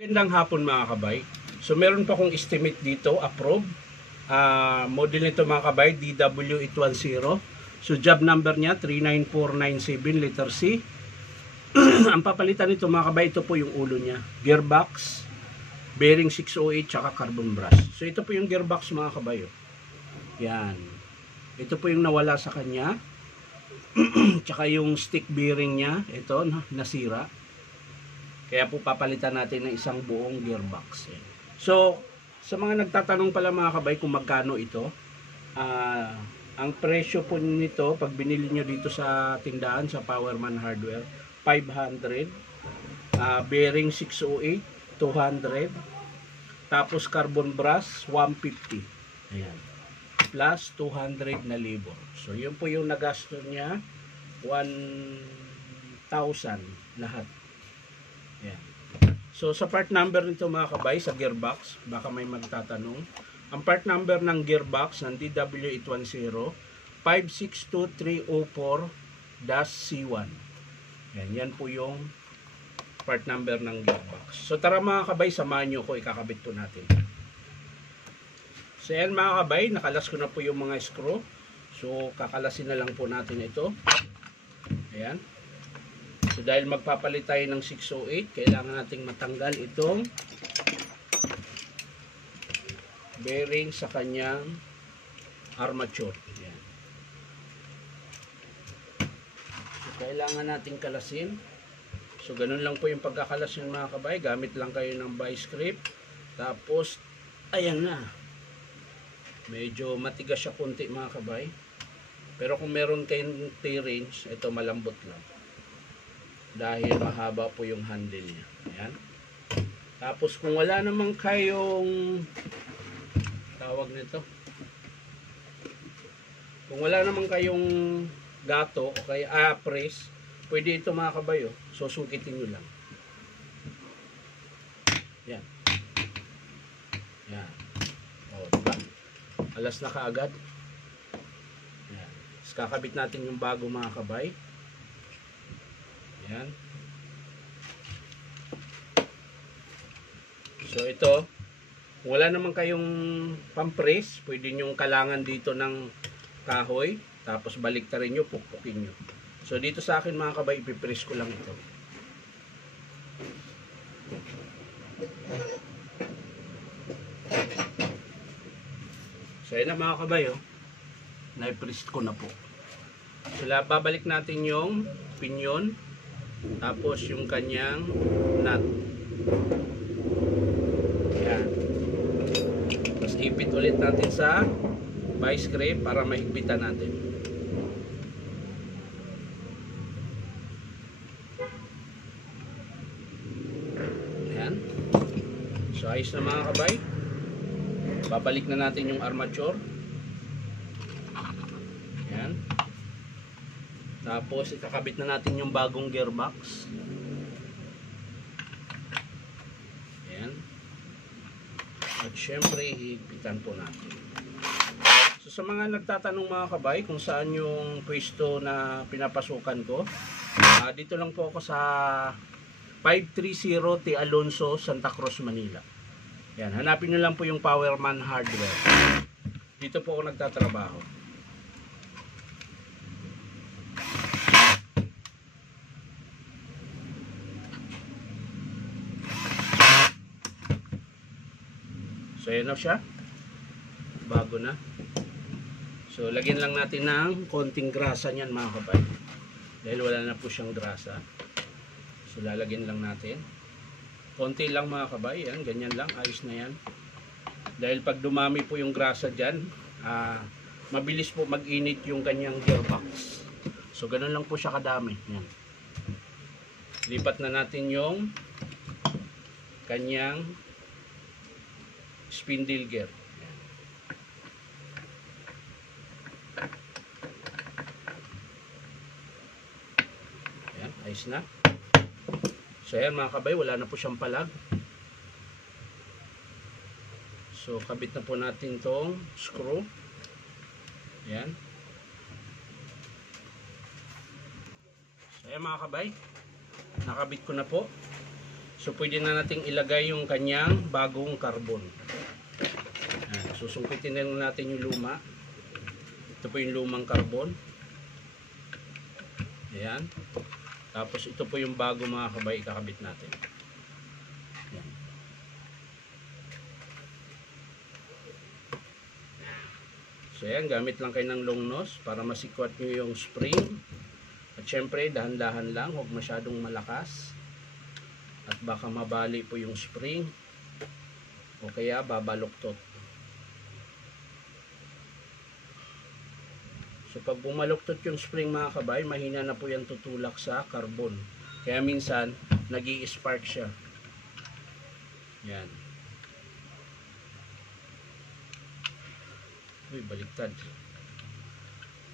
Magandang hapon mga kabay. So meron pa akong estimate dito, approve. Model nito mga kabay, DW810. So job number niya, 39497, letter C. Ang papalitan nito mga kabay, ito po yung ulo niya. Gearbox, bearing 608, tsaka carbon brush. So ito po yung gearbox mga kabay. Yan. Ito po yung nawala sa kanya. Tsaka yung stick bearing niya, ito, nasira. Kaya po papalitan natin ng isang buong gearbox. So, sa mga nagtatanong pala mga kabay kung magkano ito, ang presyo po nito, pag binili nyo dito sa tindahan, sa Powerman Hardware, 500. Bearing 608, 200. Tapos carbon brush, 150. Ayan. Plus 200 na labor. So, yun po yung nagasto niya, 1,000 lahat. Yan. So sa part number nito mga kabay, sa gearbox, baka may magtatanong. Ang part number ng gearbox ng DW810, 562304-C1. Yan po yung part number ng gearbox. So tara mga kabay, samahan nyo ko, ikakabit po natin. So yan mga kabay, nakalas ko na po yung mga screw. So kakalasin na lang po natin ito. Ayan. So dahil magpapalit tayo ng 608, kailangan nating matanggal itong bearing sa kanyang armature. Ayan. So kailangan nating kalasin. So ganun lang po yung pagkakalasin mga kabay. Gamit lang kayo ng vice grip. Tapos, ayan na. Medyo matigas siya kunti mga kabay. Pero kung meron kayong T-range, ito malambot lang. Dahil mahaba po yung handle niya. Ayan. Tapos kung wala namang kayong tawag nito, kung wala namang kayong gato o kaya press, pwede ito mga kabayo, susungkitin nyo lang. Yan. Yan. O, diba? Alas na kaagad. Yan. Tapos kakabit natin yung bago mga kabay. Yan. So ito, kung wala naman kayong pampress, pwede nyong kalangan dito ng kahoy, tapos baliktarin nyo, pukpukin nyo. So dito sa akin mga kabay, ipipress ko lang ito. So yun na mga kabay, na-press ko na po. So babalik natin yung pinion, tapos yung kanyang nut. Yan. Tapos ipit ulit natin sa vice grip para mahigpitan natin. Yan. So ayos na mga kabay. Babalik na natin yung armature. Yan. Tapos ikakabit na natin yung bagong gearbox. Ayan. At syempre higpitan po natin. So sa mga nagtatanong mga kabay kung saan yung pwesto na pinapasukan ko, dito lang po ako sa 530 T. Alonso, Santa Cruz, Manila. Ayan. Hanapin nyo lang po yung Powerman Hardware. Dito po ako nagtatrabaho. So ayan na siya, bago na. So lagyan lang natin ng konting grasa niyan mga kabay, dahil wala na po siyang grasa. So lalagyan lang natin konti lang mga kabay. Yan, ganyan lang, ayos na yan. Dahil pag dumami po yung grasa dyan, mabilis po mag-init yung kanyang gearbox. So ganun lang po siya kadami. Yan. Lipat na natin yung kanyang spindle gear. Ayan, ayos na. So ayan mga kabay, wala na po siyang palag. So kabit na po natin tong screw. Ayan. So ayan mga kabay, nakabit ko na po. So pwede na nating ilagay yung kanyang bagong carbon. Susungkitin na natin yung luma. Ito po yung lumang carbon. Ayan. Tapos ito po yung bago mga kabay, ikakabit natin. Ayan. So ayan, gamit lang kayo ng long nose para masikwat nyo yung spring. At syempre, dahan-dahan lang, huwag masyadong malakas. At baka mabali po yung spring. O kaya babaluktot. So pag bumaluktot yung spring mga kabay, mahina na po yan tutulak sa carbon. Kaya minsan, nag-i-spark siya. Yan. Uy, baliktad.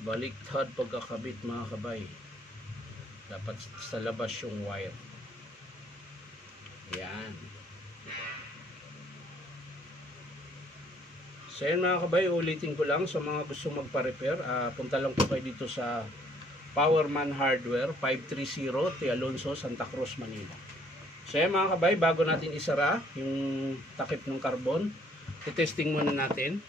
Baliktad pagkakabit mga kabay. Dapat sa labas yung wire. Yan. So yan mga kabay, ulitin ko lang sa mga gusto magpa-repair, punta lang po kayo dito sa Powerman Hardware 530 T. Alonso, Santa Cruz, Manila. So yan mga kabay, bago natin isara yung takip ng carbon, testing muna natin.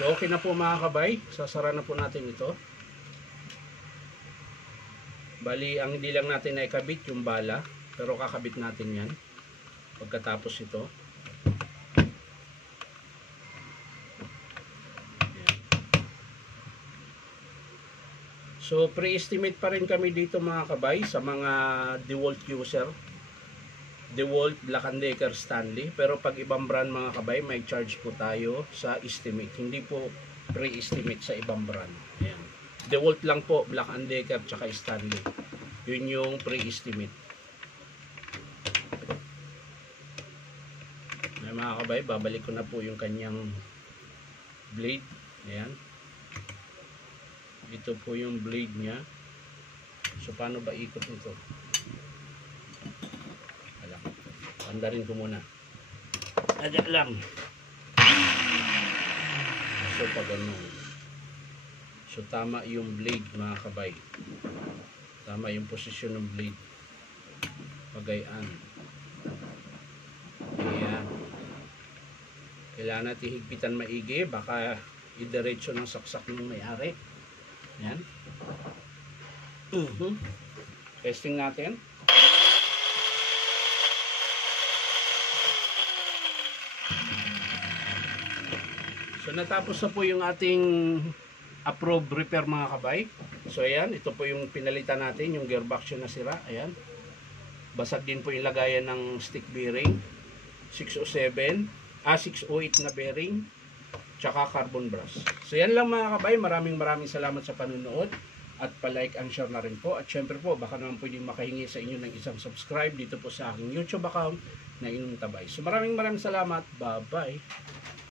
So okay na po mga kabay, sasara na po natin ito. Bali, ang hindi lang natin na ikabit yung bala, pero kakabit natin yan pagkatapos ito. Ayan. So pre-estimate pa rin kami dito mga kabay sa mga DeWalt user, DeWalt, Black & Decker, Stanley. Pero pag ibang brand mga kabay, may charge po tayo sa estimate. Hindi po pre-estimate sa ibang brand. Ayan. DeWalt lang po, Black & Decker, tsaka Stanley. Yun yung pre-estimate. Ayan, mga kabay, babalik ko na po yung kanyang blade. Ayan. Ito po yung blade niya. So paano ba ikot nito? Andarin ko muna. Adya lang. So pag ano. So tama yung blade mga kabay. Tama yung posisyon ng blade. Pagayaan. Ayan. Kailangan natin higpitan maigi. Baka idiretso ng saksak ng may-ari. Ayan. Testing natin. So natapos na po yung ating approved repair mga kabay. So ayan, ito po yung pinalitan natin, yung gearbox yung nasira. Ayan. Basag din po yung lagayan ng stick bearing. 607, 608 na bearing. Tsaka carbon brush. So yan lang mga kabay. Maraming salamat sa panunood. At palike and share na rin po. At syempre po, baka naman pwedeng makahingi sa inyo ng isang subscribe dito po sa aking YouTube account na Inong Tabay. So maraming salamat. Bye-bye.